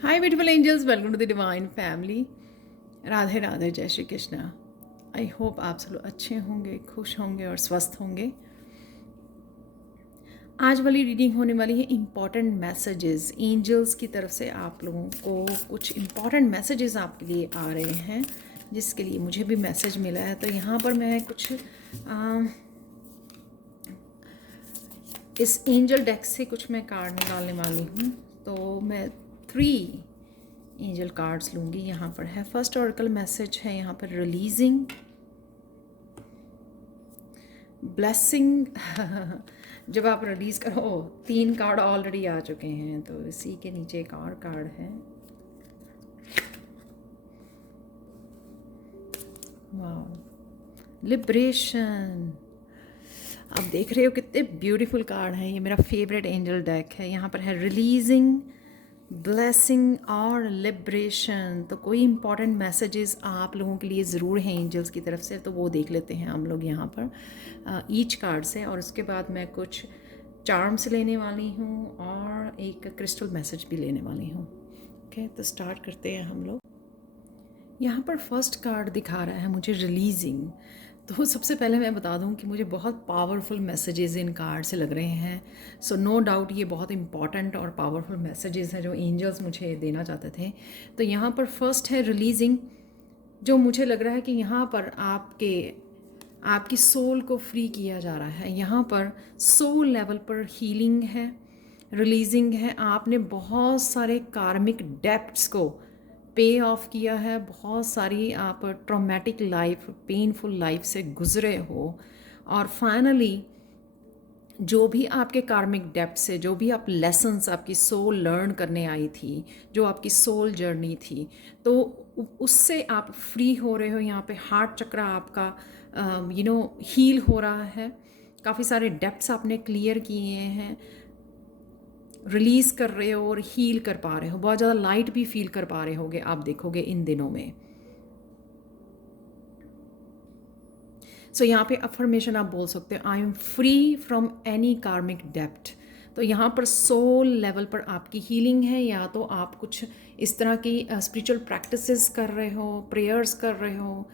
Hi beautiful angels, welcome to the divine family. Radhe Radhe, जय Shri Krishna. I hope आप सब लोग अच्छे होंगे, खुश होंगे और स्वस्थ होंगे। आज वाली रीडिंग होने वाली है इम्पॉर्टेंट मैसेजेस एंजल्स की तरफ से। आप लोगों को कुछ इम्पॉर्टेंट मैसेजेस आपके लिए आ रहे हैं, जिसके लिए मुझे भी मैसेज मिला है। तो यहाँ पर मैं कुछ इस एंजल डेक से कुछ मैं कार्ड निकालने वाली हूँ। तो मैं 3 एंजल कार्ड्स लूँगी। यहाँ पर है फर्स्ट ऑरेकल मैसेज है यहाँ पर रिलीजिंग, ब्लेसिंग। जब आप रिलीज़ करो 3 कार्ड ऑलरेडी आ चुके हैं, तो इसी के नीचे एक और कार्ड है। वाह, लिबरेशन। आप देख रहे हो कितने ब्यूटीफुल कार्ड हैं। ये मेरा फेवरेट एंजल डेक है। यहाँ पर है रिलीजिंग, ब्लेसिंग और लिबरेशन। तो कोई इंपॉर्टेंट मैसेजेस आप लोगों के लिए ज़रूर हैं एंजल्स की तरफ से, तो वो देख लेते हैं हम लोग यहाँ पर ईच कार्ड से। और उसके बाद मैं कुछ चार्म्स लेने वाली हूँ और एक क्रिस्टल मैसेज भी लेने वाली हूँ। ओके, तो स्टार्ट करते हैं हम लोग। यहाँ पर फर्स्ट कार्ड दिखा रहा है मुझे रिलीजिंग। तो सबसे पहले मैं बता दूं कि मुझे बहुत पावरफुल मैसेजेस इन कार्ड से लग रहे हैं। सो नो डाउट ये बहुत इंपॉर्टेंट और पावरफुल मैसेजेस हैं जो एंजल्स मुझे देना चाहते थे। तो यहाँ पर फर्स्ट है रिलीजिंग, जो मुझे लग रहा है कि यहाँ पर आपकी सोल को फ्री किया जा रहा है। यहाँ पर सोल लेवल पर हीलिंग है, रिलीजिंग है। आपने बहुत सारे कार्मिक डेप्थ्स को पे ऑफ किया है। बहुत सारी आप ट्रॉमेटिक लाइफ, पेनफुल लाइफ से गुजरे हो, और फाइनली जो भी आपके कार्मिक डेप्थ से, जो भी आप लेसन्स आपकी सोल लर्न करने आई थी, जो आपकी सोल जर्नी थी, तो उससे आप फ्री हो रहे हो। यहाँ पे हार्ट चक्र आपका हील हो रहा है। काफ़ी सारे डेप्थ्स आपने क्लियर किए हैं, रिलीज़ कर रहे हो और हील कर पा रहे हो। बहुत ज़्यादा लाइट भी फील कर पा रहे होगे आप, देखोगे इन दिनों में। सो यहाँ पे अफर्मेशन आप बोल सकते हो, I am free from any karmic depth. तो यहाँ पर सोल लेवल पर आपकी हीलिंग है, या तो आप कुछ इस तरह की स्पिरिचुअल प्रैक्टिसेस कर रहे हो, प्रेयर्स कर रहे हो,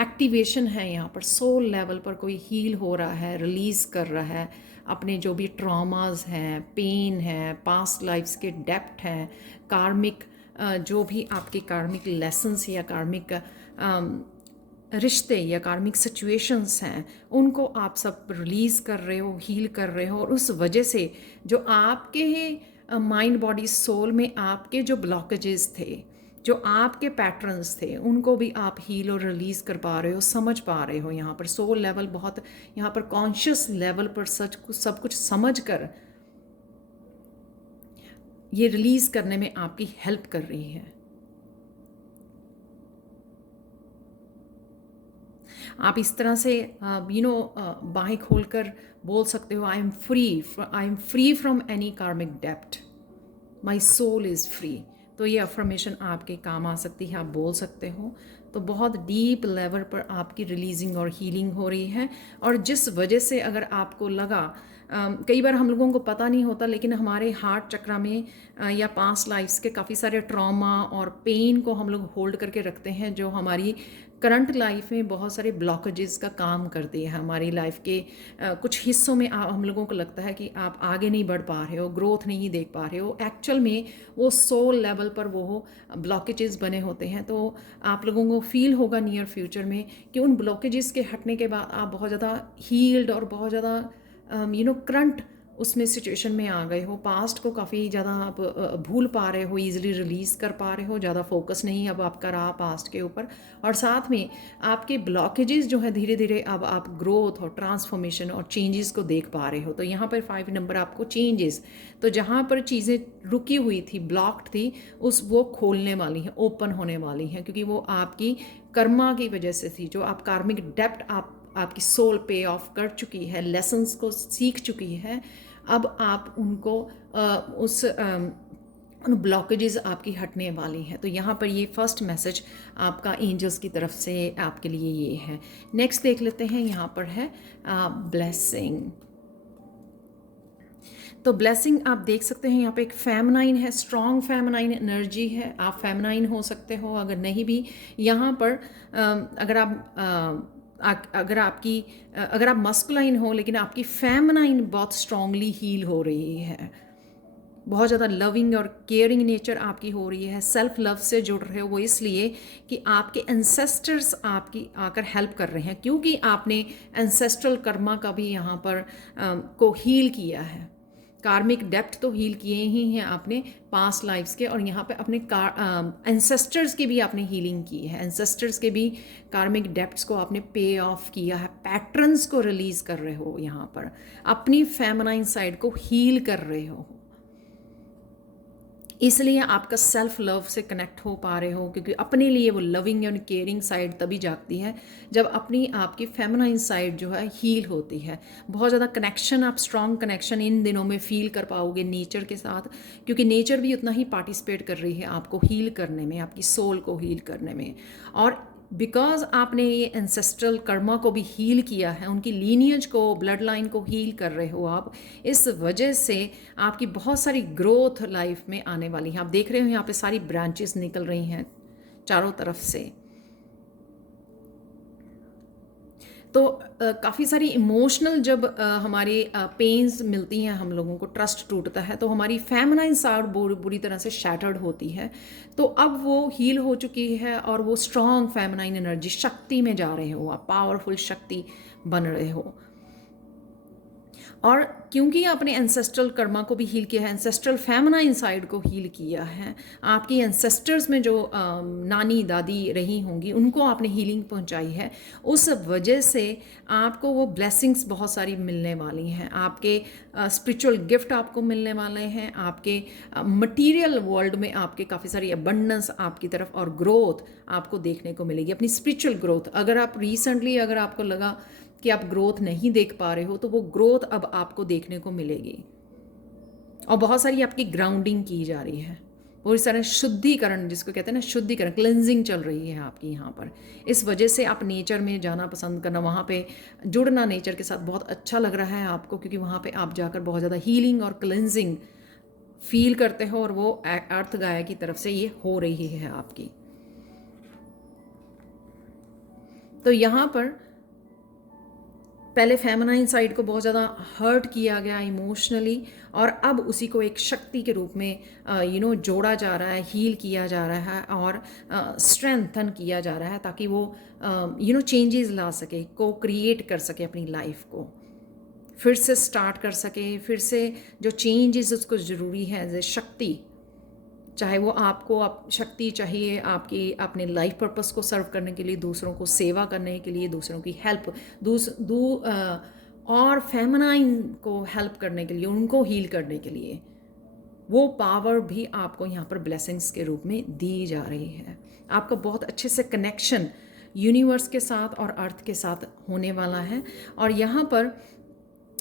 एक्टिवेशन है। यहाँ पर सोल लेवल पर कोई हील हो रहा है, रिलीज़ कर रहा है अपने जो भी ट्रॉमास हैं, पेन है, पास्ट लाइफ्स के डेप्थ हैं, कार्मिक जो भी आपके कार्मिक लेसन्स या कार्मिक रिश्ते या कार्मिक सिचुएशंस हैं, उनको आप सब रिलीज़ कर रहे हो, हील कर रहे हो। और उस वजह से जो आपके माइंड बॉडी सोल में आपके जो ब्लॉकेजेस थे, जो आपके पैटर्न्स थे, उनको भी आप हील और रिलीज़ कर पा रहे हो, समझ पा रहे हो। यहाँ पर सोल लेवल बहुत, यहाँ पर कॉन्शियस लेवल पर सब कुछ समझ कर ये रिलीज़ करने में आपकी हेल्प कर रही है। आप इस तरह से बाहें खोलकर बोल सकते हो, I am free from any karmic डेप्थ, माई सोल इज़ फ्री। तो ये अफर्मेशन आपके काम आ सकती है, आप बोल सकते हो। तो बहुत डीप लेवल पर आपकी रिलीजिंग और हीलिंग हो रही है। और जिस वजह से अगर आपको लगा, कई बार हम लोगों को पता नहीं होता, लेकिन हमारे हार्ट चक्र में या पास्ट लाइफ्स के काफ़ी सारे ट्रॉमा और पेन को हम लोग होल्ड करके रखते हैं, जो हमारी करंट लाइफ में बहुत सारे ब्लॉकेजेस का काम करती है। हमारी लाइफ के कुछ हिस्सों में हम लोगों को लगता है कि आप आगे नहीं बढ़ पा रहे हो, ग्रोथ नहीं देख पा रहे हो। एक्चुअल में वो सोल लेवल पर वो ब्लॉकेजेस बने होते हैं। तो आप लोगों को फील होगा नियर फ्यूचर में कि उन ब्लॉकेजेस के हटने के बाद आप बहुत ज़्यादा हील्ड और बहुत ज़्यादा करंट उसमें सिचुएशन में आ गए हो। पास्ट को काफ़ी ज़्यादा आप भूल पा रहे हो, ईजिली रिलीज़ कर पा रहे हो, ज़्यादा फोकस नहीं अब आपका रहा पास्ट के ऊपर। और साथ में आपके ब्लॉकेजेस जो है, धीरे धीरे अब आप ग्रोथ और ट्रांसफॉर्मेशन और चेंजेस को देख पा रहे हो। तो यहाँ पर 5 नंबर आपको चेंजेस, तो जहाँ पर चीज़ें रुकी हुई थी, ब्लॉक्ड थी, वो खोलने वाली हैं, ओपन होने वाली हैं, क्योंकि वो आपकी कर्मा की वजह से थी। जो आप कार्मिक डेप्थ आपकी सोल पे ऑफ कर चुकी है, लेसन्स को सीख चुकी है, अब आप उनको उन ब्लॉकेजेस आपकी हटने वाली हैं। तो यहाँ पर ये फर्स्ट मैसेज आपका एंजल्स की तरफ से आपके लिए ये है। नेक्स्ट देख लेते हैं। यहाँ पर है ब्लेसिंग। तो ब्लेसिंग आप देख सकते हैं यहाँ पे एक फेमिनाइन है, स्ट्रॉन्ग फेमिनाइन एनर्जी है। आप फेमिनाइन हो सकते हो, अगर नहीं भी यहाँ पर अगर आप अगर आप मस्कुलाइन हो लेकिन आपकी फेमिनाइन बहुत स्ट्रांगली हील हो रही है, बहुत ज़्यादा लविंग और केयरिंग नेचर आपकी हो रही है, सेल्फ लव से जुड़ रहे हो, वो इसलिए कि आपके एंसेस्टर्स आपकी आकर हेल्प कर रहे हैं, क्योंकि आपने एंसेस्ट्रल कर्मा का भी यहाँ पर को हील किया है। कार्मिक डेप्थ तो हील किए ही हैं आपने पास्ट लाइफ्स के, और यहाँ पे अपने एंसेस्टर्स की भी आपने हीलिंग की है। एंसेस्टर्स के भी कार्मिक डेप्थ्स को आपने पे ऑफ किया है, पैटर्न्स को रिलीज़ कर रहे हो, यहाँ पर अपनी फेमिनाइन साइड को हील कर रहे हो। इसलिए आपका सेल्फ लव से कनेक्ट हो पा रहे हो, क्योंकि अपने लिए वो लविंग एंड केयरिंग साइड तभी जागती है जब अपनी आपकी फेमिनाइन साइड जो है हील होती है। बहुत ज़्यादा कनेक्शन, आप स्ट्रॉन्ग कनेक्शन इन दिनों में फील कर पाओगे नेचर के साथ, क्योंकि नेचर भी उतना ही पार्टिसिपेट कर रही है आपको हील करने में, आपकी सोल को हील करने में। और बिकॉज आपने ये एंसेस्ट्रल कर्मा को भी हील किया है, उनकी लीनियज को, ब्लड लाइन को हील कर रहे हो आप, इस वजह से आपकी बहुत सारी ग्रोथ लाइफ में आने वाली है। आप देख रहे हो यहाँ पे सारी ब्रांचेस निकल रही हैं चारों तरफ से। तो काफ़ी सारी इमोशनल जब हमारे पेन्स मिलती हैं, हम लोगों को ट्रस्ट टूटता है, तो हमारी फेमिनाइन साइड बुरी तरह से शैटर्ड होती है। तो अब वो हील हो चुकी है और वो स्ट्रॉन्ग फेमिनाइन एनर्जी, शक्ति में जा रहे हो आप, पावरफुल शक्ति बन रहे हो। और क्योंकि आपने एंसेस्ट्रल कर्मा को भी हील किया है, एंसेस्ट्रल फेमिनाइन साइड को हील किया है, आपकी एंसेस्टर्स में जो नानी दादी रही होंगी उनको आपने हीलिंग पहुंचाई है, उस वजह से आपको वो ब्लेसिंग्स बहुत सारी मिलने वाली हैं। आपके स्पिरिचुअल गिफ्ट आपको मिलने वाले हैं, आपके मटीरियल वर्ल्ड में आपके काफ़ी सारी अबंडेंस आपकी तरफ और ग्रोथ आपको देखने को मिलेगी, अपनी स्पिरिचुअल ग्रोथ। अगर आप रिसेंटली अगर आपको लगा कि आप ग्रोथ नहीं देख पा रहे हो, तो वो ग्रोथ अब आपको देखने को मिलेगी। और बहुत सारी आपकी ग्राउंडिंग की जा रही है, वो इस तरह शुद्धिकरण, जिसको कहते हैं ना शुद्धिकरण, क्लेंजिंग चल रही है आपकी यहाँ पर। इस वजह से आप नेचर में जाना पसंद करना, वहाँ पे जुड़ना नेचर के साथ बहुत अच्छा लग रहा है आपको, क्योंकि वहाँ पे आप जाकर बहुत ज़्यादा हीलिंग और क्लेंजिंग फील करते हो, और वो अर्थ गाया की तरफ से ये हो रही है आपकी। तो यहाँ पर पहले फेमिनाइन साइड को बहुत ज़्यादा हर्ट किया गया इमोशनली, और अब उसी को एक शक्ति के रूप में जोड़ा जा रहा है, हील किया जा रहा है और स्ट्रेंथन किया जा रहा है, ताकि वो चेंजेस ला सके, को क्रिएट कर सके, अपनी लाइफ को फिर से स्टार्ट कर सके, फिर से जो चेंजेस उसको ज़रूरी है एज ए शक्ति। चाहे वो आपको शक्ति चाहिए आपकी अपने लाइफ पर्पस को सर्व करने के लिए, दूसरों को सेवा करने के लिए, दूसरों की हेल्प और फेमिनाइन को हेल्प करने के लिए, उनको हील करने के लिए, वो पावर भी आपको यहाँ पर ब्लेसिंग्स के रूप में दी जा रही है। आपका बहुत अच्छे से कनेक्शन यूनिवर्स के साथ और अर्थ के साथ होने वाला है। और यहाँ पर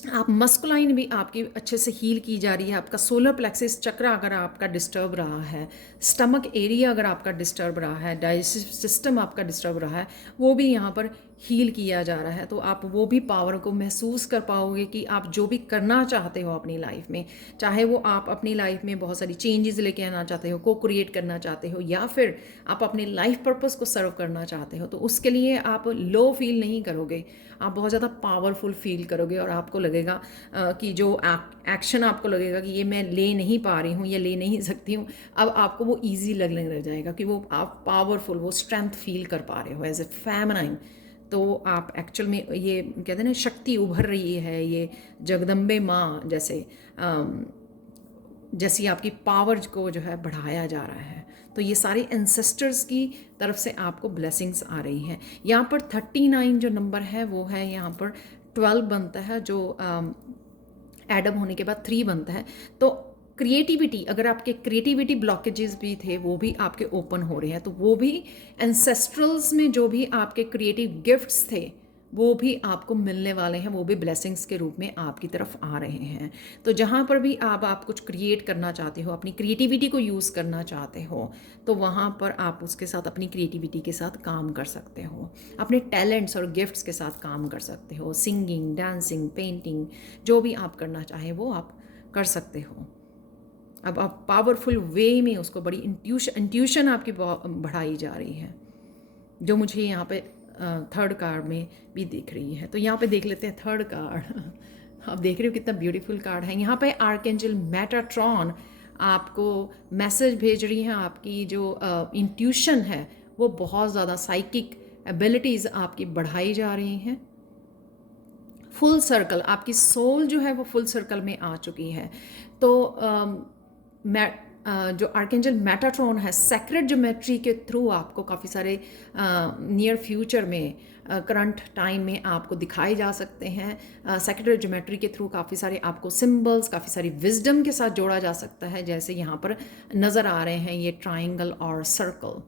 आप मस्कुलाइन भी आपकी अच्छे से हील की जा रही है। आपका सोलर प्लेक्सिस चक्र अगर आपका डिस्टर्ब रहा है, स्टमक एरिया अगर आपका डिस्टर्ब रहा है, डाइजेस्टिव सिस्टम आपका डिस्टर्ब रहा है, वो भी यहाँ पर हील किया जा रहा है। तो आप वो भी पावर को महसूस कर पाओगे कि आप जो भी करना चाहते हो अपनी लाइफ में, चाहे वो आप अपनी लाइफ में बहुत सारी चेंजेस लेके आना चाहते हो, को क्रिएट करना चाहते हो, या फिर आप अपने लाइफ पर्पस को सर्व करना चाहते हो, तो उसके लिए आप लो फील नहीं करोगे, आप बहुत ज़्यादा पावरफुल फील करोगे। और आपको लगेगा कि जो एक्शन आपको लगेगा कि ये मैं ले नहीं पा रही हूँ या ले नहीं सकती हूँ, अब आपको वो ईजी लगने लग जाएगा कि वो आप पावरफुल, वो स्ट्रेंथ फील कर पा रहे हो एज ए फेमिनाइन। तो आप एक्चुअल में ये कहते हैं ना, शक्ति उभर रही है, ये जगदम्बे माँ जैसी आपकी पावर को जो है बढ़ाया जा रहा है। तो ये सारे एंसेस्टर्स की तरफ से आपको ब्लेसिंग्स आ रही हैं। यहाँ पर 39 जो नंबर है वो है, यहाँ पर 12 बनता है, जो एडम होने के बाद 3 बनता है। तो क्रिएटिविटी, अगर आपके क्रिएटिविटी ब्लॉकेजेस भी थे वो भी आपके ओपन हो रहे हैं, तो वो भी एंसेस्ट्रल्स में जो भी आपके क्रिएटिव गिफ्ट्स थे वो भी आपको मिलने वाले हैं, वो भी ब्लेसिंग्स के रूप में आपकी तरफ आ रहे हैं। तो जहाँ पर भी आप कुछ क्रिएट करना चाहते हो, अपनी क्रिएटिविटी को यूज़ करना चाहते हो, तो वहाँ पर आप उसके साथ अपनी क्रिएटिविटी के साथ काम कर सकते हो, अपने टैलेंट्स और गिफ्ट्स के साथ काम कर सकते हो। सिंगिंग, डांसिंग, पेंटिंग, जो भी आप करना चाहें वो आप कर सकते हो। अब आप पावरफुल वे में उसको बड़ी इंट्यूशन आपकी बढ़ाई जा रही है, जो मुझे यहाँ पे थर्ड कार्ड में भी दिख रही है। तो यहाँ पे देख लेते हैं थर्ड कार्ड। आप देख रहे हो कितना ब्यूटीफुल कार्ड है। यहाँ पे आर्कएंजल मेटाट्रॉन आपको मैसेज भेज रही हैं। आपकी जो इंट्यूशन है वो बहुत ज़्यादा, साइकिक एबिलिटीज़ आपकी बढ़ाई जा रही हैं। फुल सर्कल, आपकी सोल जो है वो फुल सर्कल में आ चुकी है। तो जो आर्कएंजल मेटाट्रॉन है, सेक्रेट ज्योमेट्री के थ्रू आपको काफ़ी सारे नियर फ्यूचर में, करंट टाइम में आपको दिखाए जा सकते हैं। सेक्रेट ज्योमेट्री के थ्रू काफ़ी सारे आपको सिंबल्स, काफ़ी सारी विजडम के साथ जोड़ा जा सकता है, जैसे यहाँ पर नज़र आ रहे हैं ये ट्राइंगल और सर्कल।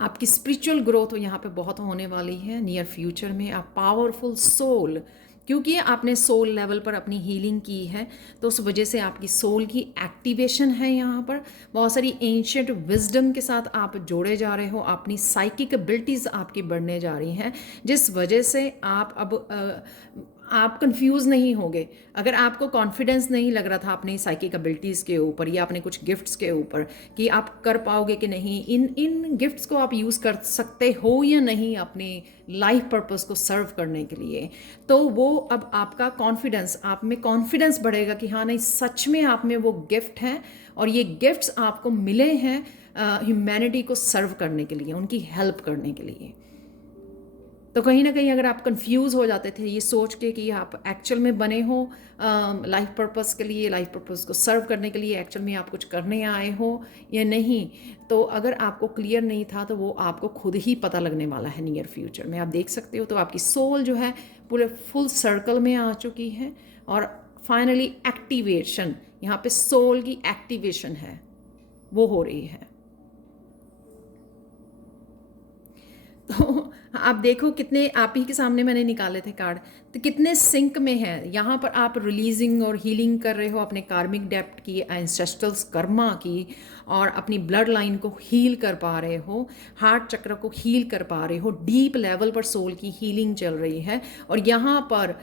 आपकी स्पिरिचुअल ग्रोथ यहाँ पे बहुत होने वाली है नियर फ्यूचर में। आप पावरफुल सोल, क्योंकि आपने सोल लेवल पर अपनी हीलिंग की है, तो उस वजह से आपकी सोल की एक्टिवेशन है। यहाँ पर बहुत सारी एंशिएंट विजडम के साथ आप जोड़े जा रहे हो। अपनी साइकिक एबिलिटीज़ आपकी बढ़ने जा रही हैं, जिस वजह से आप अब आप कंफ्यूज नहीं होगे। अगर आपको कॉन्फिडेंस नहीं लग रहा था अपनी साइकिक एबिलिटीज़ के ऊपर या अपने कुछ गिफ्ट्स के ऊपर कि आप कर पाओगे कि नहीं, इन गिफ्ट्स को आप यूज़ कर सकते हो या नहीं अपने लाइफ पर्पस को सर्व करने के लिए, तो वो अब आपका कॉन्फिडेंस, आप में कॉन्फिडेंस बढ़ेगा कि हाँ नहीं, सच में आप में वो गिफ्ट हैं और ये गिफ्ट्स आपको मिले हैं ह्यूमैनिटी को सर्व करने के लिए, उनकी हेल्प करने के लिए। तो कहीं ना कहीं अगर आप कंफ्यूज हो जाते थे ये सोच के कि आप एक्चुअल में बने हो लाइफ पर्पस के लिए, लाइफ पर्पस को सर्व करने के लिए, एक्चुअल में आप कुछ करने आए हो या नहीं, तो अगर आपको क्लियर नहीं था तो वो आपको खुद ही पता लगने वाला है नियर फ्यूचर में। आप देख सकते हो, तो आपकी सोल जो है पूरे फुल सर्कल में आ चुकी है और फाइनली एक्टिवेशन, यहाँ पे सोल की एक्टिवेशन है वो हो रही है। तो आप देखो कितने, आप ही के सामने मैंने निकाले थे कार्ड, तो कितने सिंक में है। यहाँ पर आप रिलीजिंग और हीलिंग कर रहे हो अपने कार्मिक डेप्ट की, एंसेस्ट्रल्स कर्मा की, और अपनी ब्लड लाइन को हील कर पा रहे हो, हार्ट चक्र को हील कर पा रहे हो। डीप लेवल पर सोल की हीलिंग चल रही है और यहाँ पर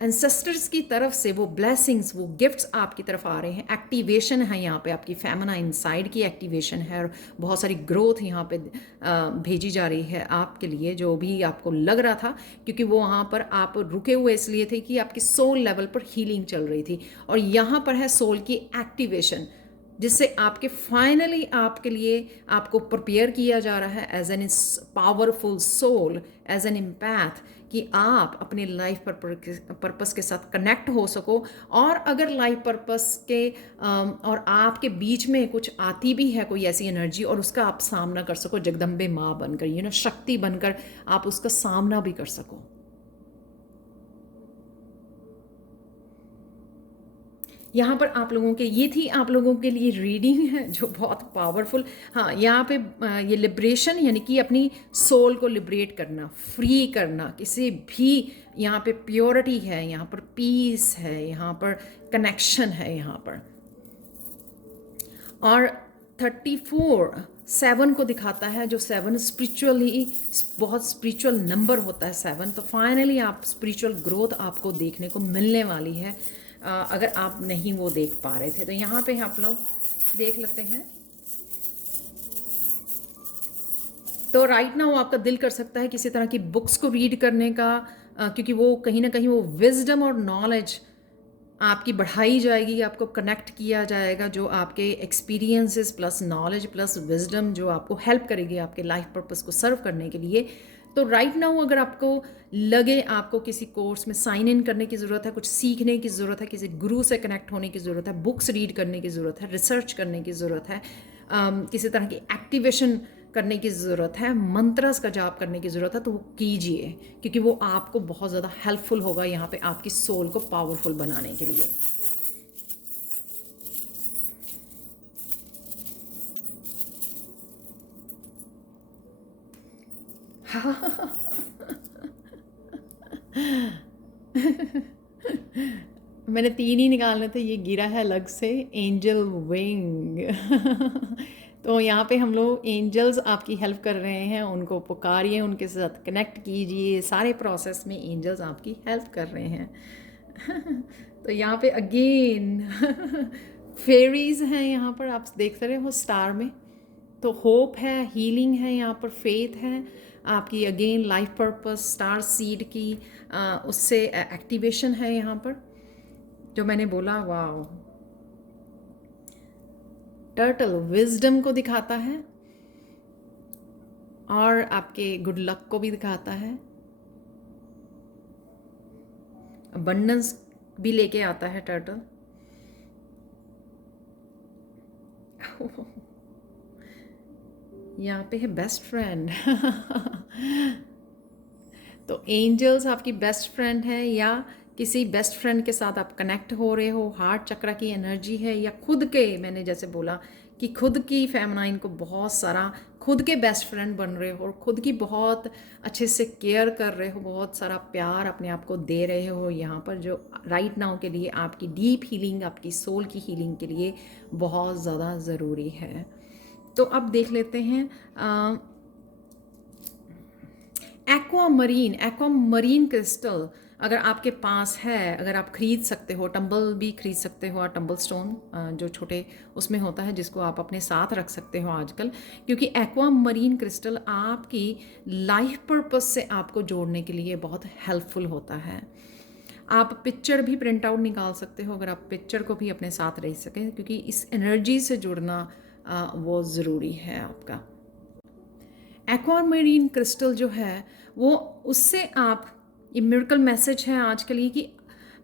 एंसेस्टर्स की तरफ से वो ब्लेसिंग्स, वो गिफ्ट्स आपकी तरफ आ रहे हैं। एक्टिवेशन है यहाँ पे, आपकी फेमिनाइन साइड की एक्टिवेशन है और बहुत सारी ग्रोथ यहाँ पे भेजी जा रही है आपके लिए, जो भी आपको लग रहा था, क्योंकि वो वहाँ पर आप रुके हुए इसलिए थे कि आपकी सोल लेवल पर हीलिंग चल रही थी। और यहाँ पर है सोल की एक्टिवेशन, जिससे आपके फाइनली आपके लिए आपको प्रिपेयर किया जा रहा है as an powerful soul, as an empath, कि आप अपने लाइफ पर्पस के साथ कनेक्ट हो सको। और अगर लाइफ पर्पस के और आपके बीच में कुछ आती भी है कोई ऐसी एनर्जी, और उसका आप सामना कर सको जगदम्बे माँ बनकर, शक्ति बनकर आप उसका सामना भी कर सको। यहाँ पर आप लोगों के, ये थी आप लोगों के लिए रीडिंग है जो बहुत पावरफुल। हाँ, यहाँ पे ये लिबरेशन, यानी कि अपनी सोल को लिबरेट करना, फ्री करना किसी भी, यहाँ पे प्योरिटी है, यहाँ पर पीस है, यहाँ पर कनेक्शन है यहाँ पर। और 7 को दिखाता है, जो 7 स्पिरिचुअली बहुत स्पिरिचुअल नंबर होता है 7। तो फाइनली आप स्पिरिचुअल ग्रोथ आपको देखने को मिलने वाली है, अगर आप नहीं वो देख पा रहे थे। तो यहाँ पे आप लोग देख लेते हैं। तो राइट नाउ आपका दिल कर सकता है किसी तरह की बुक्स को रीड करने का, क्योंकि वो कहीं ना कहीं वो विजडम और नॉलेज आपकी बढ़ाई जाएगी, आपको कनेक्ट किया जाएगा, जो आपके experiences plus knowledge plus wisdom जो आपको हेल्प करेगी आपके लाइफ पर्पस को सर्व करने के लिए। तो राइट नाउ अगर आपको लगे आपको किसी कोर्स में साइन इन करने की ज़रूरत है, कुछ सीखने की ज़रूरत है, किसी गुरु से कनेक्ट होने की ज़रूरत है, बुक्स रीड करने की ज़रूरत है, रिसर्च करने की ज़रूरत है, किसी तरह की एक्टिवेशन करने की ज़रूरत है, मंत्रस का जाप करने की ज़रूरत है, तो वो कीजिए, क्योंकि वो आपको बहुत ज़्यादा हेल्पफुल होगा यहाँ पे आपकी सोल को पावरफुल बनाने के लिए। मैंने 3 ही निकालने थे, ये गिरा है अलग से, एंजल विंग। तो यहाँ पे हम लोग एंजल्स आपकी हेल्प कर रहे हैं, उनको पुकारिए, उनके साथ कनेक्ट कीजिए, सारे प्रोसेस में एंजल्स आपकी हेल्प कर रहे हैं। तो यहाँ पे अगेन फेरीज हैं, यहाँ पर आप देख रहे हो स्टार में। तो होप है, हीलिंग है, यहाँ पर फेथ है आपकी, again life purpose star seed की उससे एक्टिवेशन है यहाँ पर जो मैंने बोला। वाह, टर्टल विजडम को दिखाता है और आपके गुड लक को भी दिखाता है, अबंडेंस भी लेके आता है टर्टल। यहाँ पे है बेस्ट फ्रेंड। तो एंजल्स आपकी बेस्ट फ्रेंड है, या किसी बेस्ट फ्रेंड के साथ आप कनेक्ट हो रहे हो, हार्ट चक्र की एनर्जी है, या खुद के, मैंने जैसे बोला कि खुद की फेमिनाइन को बहुत सारा, खुद के बेस्ट फ्रेंड बन रहे हो और खुद की बहुत अच्छे से केयर कर रहे हो, बहुत सारा प्यार अपने आप को दे रहे हो यहाँ पर, जो राइट नाउ के लिए आपकी डीप हीलिंग, आपकी सोल की हीलिंग के लिए बहुत ज़्यादा ज़रूरी है। तो अब देख लेते हैं एक्वामरीन क्रिस्टल अगर आपके पास है, अगर आप खरीद सकते हो, टम्बल भी खरीद सकते हो, और टम्बल स्टोन जो छोटे उसमें होता है, जिसको आप अपने साथ रख सकते हो आजकल, क्योंकि एक्वामरीन क्रिस्टल आपकी लाइफ पर्पस से आपको जोड़ने के लिए बहुत हेल्पफुल होता है। आप पिक्चर भी प्रिंट आउट निकाल सकते हो, अगर आप पिक्चर को भी अपने साथ रख सकें, क्योंकि इस एनर्जी से जुड़ना वो ज़रूरी है आपका। एक्वामरीन क्रिस्टल जो है वो, उससे आप, ये मिरेकल मैसेज है आज के लिए कि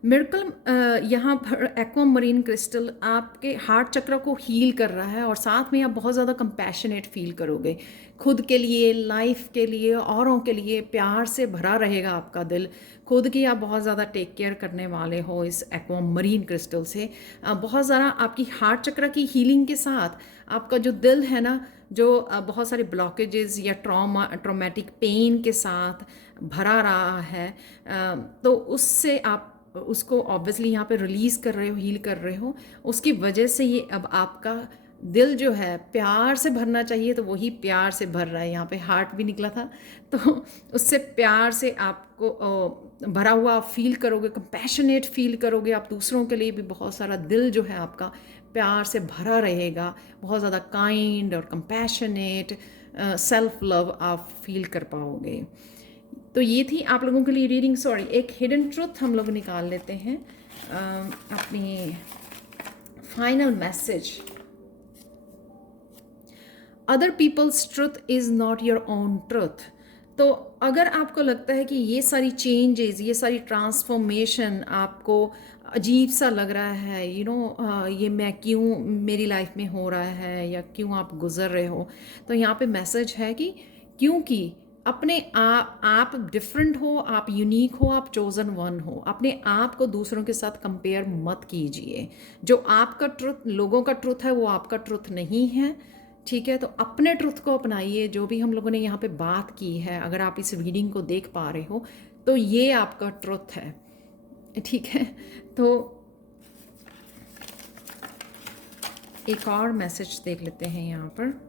मिरेकल यहाँ पर एक्वामरीन क्रिस्टल आपके हार्ट चक्र को हील कर रहा है, और साथ में आप बहुत ज़्यादा कंपैशनेट फील करोगे खुद के लिए, लाइफ के लिए, औरों के लिए प्यार से भरा रहेगा आपका दिल। खुद की आप बहुत ज़्यादा टेक केयर करने वाले हो इस एक्वामरीन क्रिस्टल से। बहुत ज़्यादा आपकी हार्ट चक्र की हीलिंग के साथ आपका जो दिल है ना, जो बहुत सारे ब्लॉकेजेस या ट्रॉमेटिक पेन के साथ भरा रहा है, तो उससे आप उसको ऑब्वियसली यहाँ पे रिलीज़ कर रहे हो, हील कर रहे हो। उसकी वजह से ये अब आपका दिल जो है प्यार से भरना चाहिए, तो वही प्यार से भर रहा है। यहाँ पे हार्ट भी निकला था, तो उससे प्यार से आपको भरा हुआ आप फील करोगे, कंपैशनेट फील करोगे आप दूसरों के लिए भी। बहुत सारा दिल जो है आपका प्यार से भरा रहेगा, बहुत ज़्यादा काइंड और कंपैशनेट सेल्फ लव आप फील कर पाओगे। तो ये थी आप लोगों के लिए रीडिंग। सॉरी, एक हिडन ट्रुथ हम लोग निकाल लेते हैं, अपनी final message. Other people's truth is not your own truth. तो अगर आपको लगता है कि ये सारी चेंजेस, ये सारी ट्रांसफॉर्मेशन आपको अजीब सा लग रहा है, ये मैं क्यों, मेरी लाइफ में हो रहा है, या क्यों आप गुजर रहे हो, तो यहाँ पे मैसेज है कि क्योंकि अपने आप डिफरेंट हो, आप यूनिक हो, आप चोजन वन हो। अपने आप को दूसरों के साथ कंपेयर मत कीजिए। जो आपका ट्रुथ, लोगों का ट्रुथ है, वो आपका ट्रुथ नहीं है। ठीक है, तो अपने ट्रुथ को अपनाइए। जो भी हम लोगों ने यहाँ पे बात की है, अगर आप इस रीडिंग को देख पा रहे हो, तो ये आपका ट्रुथ है। ठीक है, तो एक और मैसेज देख लेते हैं यहाँ पर।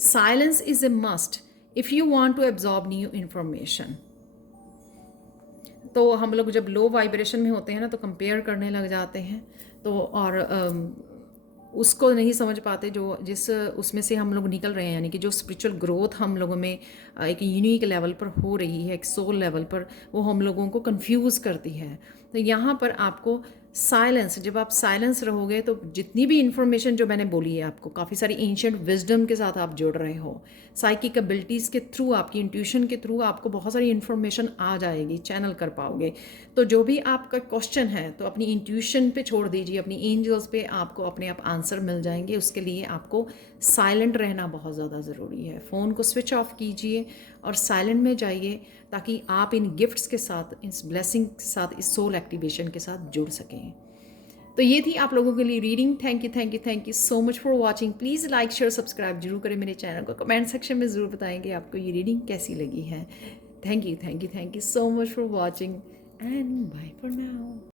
Silence is a must if you want to absorb new information. तो हम लोग जब लो वाइब्रेशन में होते हैं ना, तो कंपेयर करने लग जाते हैं, तो और उसको नहीं समझ पाते जो जिस उसमें से हम लोग निकल रहे हैं, यानी कि जो स्पिरिचुअल ग्रोथ हम लोगों में एक यूनिक लेवल पर हो रही है, एक सोल लेवल पर, वो हम लोगों को कंफ्यूज करती है। तो यहाँ पर आपको साइलेंस, जब आप साइलेंस रहोगे, तो जितनी भी इंफॉर्मेशन जो मैंने बोली है आपको, काफ़ी सारी एंशिएंट विजडम के साथ आप जुड़ रहे हो, साइकिक एबिलिटीज़ के थ्रू, आपकी इंट्यूशन के थ्रू आपको बहुत सारी इन्फॉर्मेशन आ जाएगी, चैनल कर पाओगे। तो जो भी आपका क्वेश्चन है, तो अपनी इंट्यूशन पे छोड़ दीजिए, अपनी एंजल्स पे, आपको अपने आप आंसर मिल जाएंगे। उसके लिए आपको साइलेंट रहना बहुत ज़्यादा ज़रूरी है। फ़ोन को स्विच ऑफ कीजिए और साइलेंट में जाइए, ताकि आप इन गिफ्ट्स के साथ, इस ब्लेसिंग के साथ, इस सोल एक्टिवेशन के साथ जुड़ सकें। तो ये थी आप लोगों के लिए reading. Thank you so much for watching. Please like, share, subscribe जरूर करें मेरे चैनल को। कमेंट सेक्शन में ज़रूर बताएंगे आपको ये रीडिंग कैसी लगी है। Thank you so much for watching and bye for now.